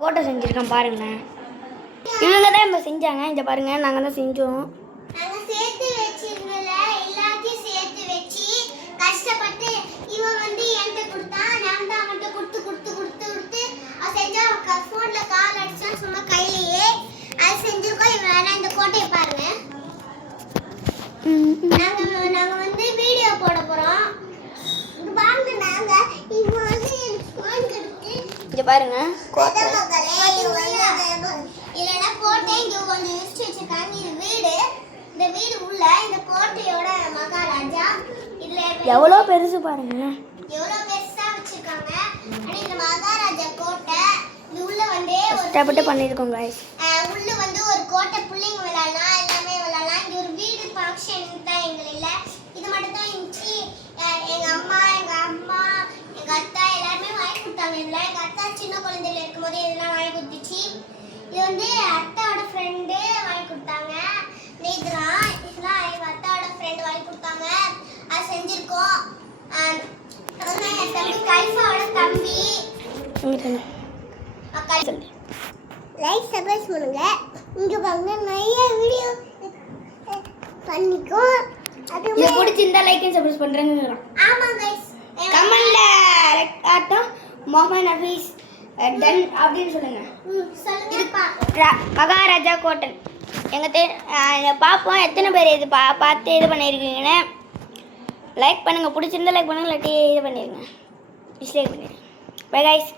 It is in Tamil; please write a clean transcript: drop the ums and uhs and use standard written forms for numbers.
கோட்டை செஞ்சுருக்கேன் பாருங்களேன். இவங்க தான் இப்போ செஞ்சாங்க. இங்கே பாருங்கள், நாங்கள் தான் செஞ்சோம். நாங்கள் சேர்த்து வச்சிருந்தல எல்லாத்தையும் சேர்த்து வச்சு கஷ்டப்பட்டு இவன் வந்து என்கிட்ட கொடுத்தா, நான் தான் அவன்கிட்ட கொடுத்து கொடுத்து கொடுத்து கொடுத்து அதை செஞ்சா ஃபோனில் கால் அடிச்சான்னு சும்மா கையிலேயே அதை செஞ்சுருக்கோம். இவன் வேணா இந்த கோட்டையை பாருங்க. நாங்கள் வந்து வீடியோ போட போகிறோம். வாங்க நாங்கள் இப்போ வந்து ஃபோன் கொடுத்து இங்கே பாருங்க கோட்டை இல்லைன்னா கோட்டை இங்கே கொஞ்சம் யோசிச்சு வச்சிருக்காங்க. இது வீடு, இந்த வீடு உள்ள இந்த கோட்டையோட மகாராஜா இதுல எவ்வளோ பெருசு பாருங்க, எவ்வளோ பெருசா வச்சிருக்காங்க. ஆனால் இந்த மகாராஜா கோட்டை இது உள்ள வந்து கஷ்டப்பட்டு பண்ணியிருக்கோம் guys. உள்ள வந்து ஒரு கோட்டை பிள்ளைங்க விளையாடலாம், எல்லாமே விளையாடலாம். இது ஒரு வீடு ஃபங்க்ஷன் தான் எங்கள் இல்லை, இது மட்டும் தான் இருந்துச்சு. எங்கள் அம்மா எங்கள் அத்தா எல்லாருமே வாங்கி கொடுத்தாங்க. இதில் எங்கள் அத்தா சின்ன குழந்தையில இருக்கும்போது இதெல்லாம் வாங்கி கொடுத்துச்சு. இது வந்து அத்தாவோட ஃப்ரெண்டு வாங்கி கொடுத்தாங்க. இதெல்லாம் எங்கள் அத்தாவோட ஃப்ரெண்டு வாங்கி கொடுத்தாங்க. அது செஞ்சுருக்கோம். அதான் என் தம்பி கைஃபாவோட தம்பி. லைக் சப்ஸ்கிரைப் பண்ணுங்க. இங்கே பாருங்க நிறைய வீடியோ பண்ணிக்கோ. இது பிடிச்சிருந்தா லைக் அண்ட் சப்ஸ்கிரைப் பண்ணுறேங்க. ஆமாம் கைஸ், கமெண்ட்ல ஆட்டம் முகமது நபீஸ் டன் அப்படின்னு சொல்லுங்க. மகாராஜா கோட்டன் எங்கள் பார்ப்போம் எத்தனை பேர் இது பார்த்து இது பண்ணியிருக்கீங்கன்னு. லைக் பண்ணுங்கள், பிடிச்சிருந்தா லைக் பண்ணுங்கள், இல்லாட்டி இது பண்ணிடுங்க, டிஸ்லைக் பண்ணிடுங்க. Bye guys.